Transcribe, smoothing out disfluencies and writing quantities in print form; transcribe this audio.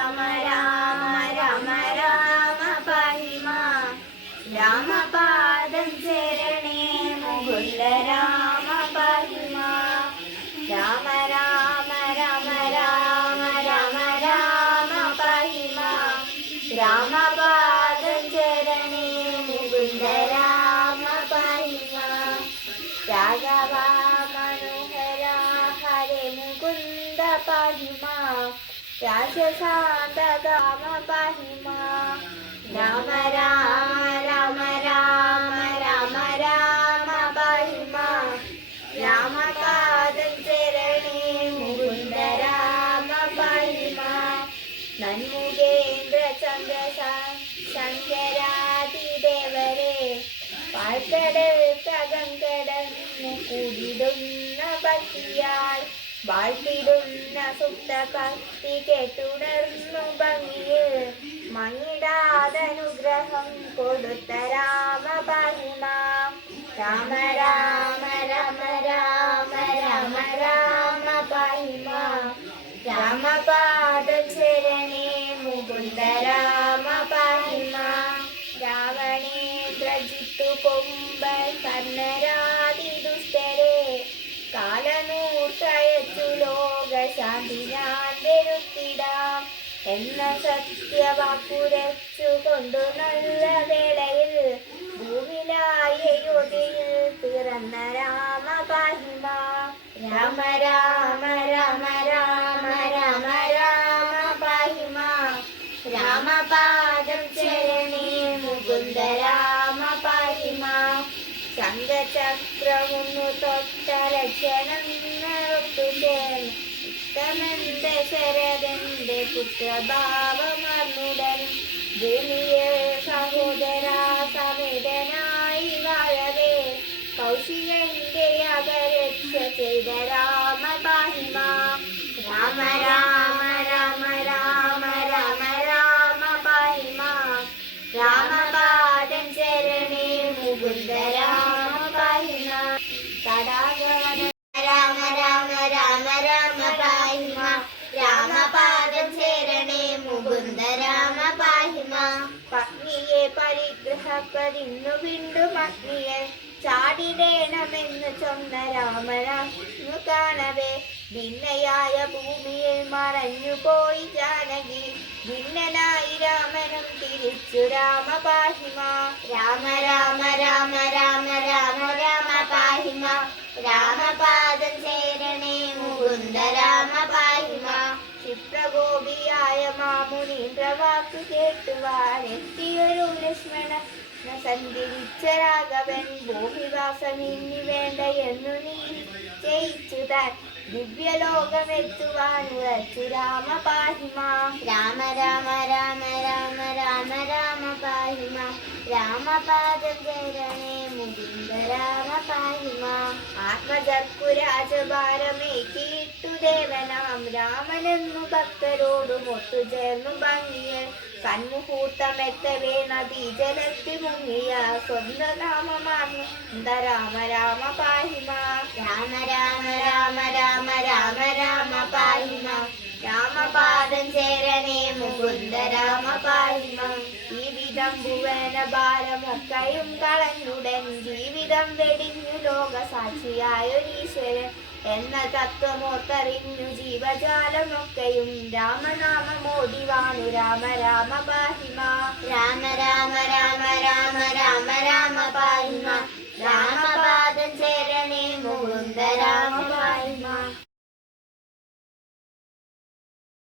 രാമ രാമ രാമ രാമ പാഹി മാം രാമപാദം ചരണേ മുകുന്ദ രാമ പാഹി മാം രാമ രാമ രാമ രാമ രാമ രാമ പാഹി മാം രാമപാദം ചരണേ മുകുന്ദ രാമ പാഹി മാം രാഘവ മനോഹര ഹരേ മുകുന്ദ പാഹി മാം രാജശാന്ത രാമ പാഹി മാം രാമ രാമ രാമ രാമ രാമ രാമ പാഹി മാം രാമപാദം ചരണേ മുകുന്ദ രാമ പാഹി മാം നന്മുകേന്ദ്ര ചന്ദ്ര ശങ്കരാതിദേവരെ പാൽക്കടൽ തകങ്കടന്ന് കൂടിടുന്ന ഭക്തിയാൽ വാഴ്ത്തിടുന്ന സുപ്ത ഭക്തി കേട്ടുണർന്നു ഭംഗിയിൽ മങ്ങിടാതനുഗ്രഹം കൊടുത്ത രാമ പാഹി മാം രാമ രാമ രാമ രാമ രാമ രാമ പാഹി മാം രാമപാദം ചരണേ മുകുന്ദ രാമ പാഹി മാം രാവണേന്ദ്ര ജിത്തു കൊമ്പൻ കർണരാതി ദുഷ്ടരെ കാലനൂർക്കയച്ചു ലോകശാന്തി ഞാൻ വരുത്തിടാം എന്ന സത്യവാക്കുരച്ചു കൊണ്ടു നല്ല വേളയിൽ ഭൂമിലായി അയോധ്യയിൽ പിറന്ന രാമ പാഹി മാം രാമ രാമ രാമ രാമ രാമ രാമ പാഹി മാം രാമപാദം ചരണേ മുകുന്ദ രാമ പാഹി മാം സംഘചക്രമൊന്നു തൊട്ട ലക്ഷണം ഉത്തമന്റെ ശരദന്റെ പുത്രഭാവമർന്നുടൻ ഭൂമിയെ സഹോദര സമേതനായി വാഴവേ കൗശികന്റെ അകരക്ഷ ചെയ്ത രാമ പാഹി മാം രാമ രാമ രാമ രാമ രാമ രാമ പാഹി മാം രാമപാദം ചരണേ മുകുന്ദ രാമ പാഹി മാം തടാകവന രാമ രാമ രാമ രാമ പാഹി മാം രാമപാദം ചരണേ മുകുന്ദ രാമ പാഹി മാം പത്നിയെ പരിഗ്രഹപ്പതിന്നു വീണ്ടും അഗ്നിയെ ചാടിടേണമെന്ന് ചൊന്ന രാമനാന്നു കാണവേ ഭിന്നയായ ഭൂമിയിൽ മറഞ്ഞു പോയി ജാനകി ഭിന്നനായി രാമനും തിരിച്ചു രാമ പാഹി മാം രാമ രാമ രാമ രാമ രാമ രാമ പാഹി മാം രാമപാദം ചരണേ മുകുന്ദ രാമ പാഹി മാം ക്ഷിപ്രകോപിയായ മാമുനീന്ദ്ര വാക്കു കേട്ടുവാനെത്തിയൊരു ലക്ഷ്മണ സഞ്ചരിച്ച രാഘവൻ ഭൂമിവാസം ഇനി വേണ്ട എന്നു നീ ജയിച്ചു താൻ ദിവ്യലോകമെത്തുവാൻ ഉറച്ചു രാമ പാഹി മാം രാമ രാമ രാമ രാമ രാമ രാമ പാഹി മാം രാമപാദം ചരണേ മുകുന്ദ രാമ പാഹി മാം ആത്മജർക്കു രാജഭാരമേക്കിട്ടു ദേവനാം രാമനെന്നു ഭക്തരോടും ഒത്തുചേർന്നു ഭംഗിയൻ കൺമുഹൂർത്തമെത്തവേ നദീ ജലത്തിൽ മുങ്ങിയ സ്വന്തനാമമാർന്ന രാമ രാമ പാഹി മാം രാമ രാമ രാമ രാമ രാമ രാമ പാഹി മാം രാമപാദം ചരണേ മുകുന്ദ രാമ പാഹി മാം ഈ വിധം ഭുവന ഭാരമൊക്കെയും കളഞ്ഞുടൻ ജീവിതം വെടിഞ്ഞു ലോകസാക്ഷിയായൊരീശ്വരൻ എന്ന തത്വമോത്തറിഞ്ഞു ജീവജാലമൊക്കെയും രാമനാമമോദിവാണു രാമ രാമ പാഹി മാം രാമ രാമ രാമ രാമ രാമ രാമ പാഹി മാം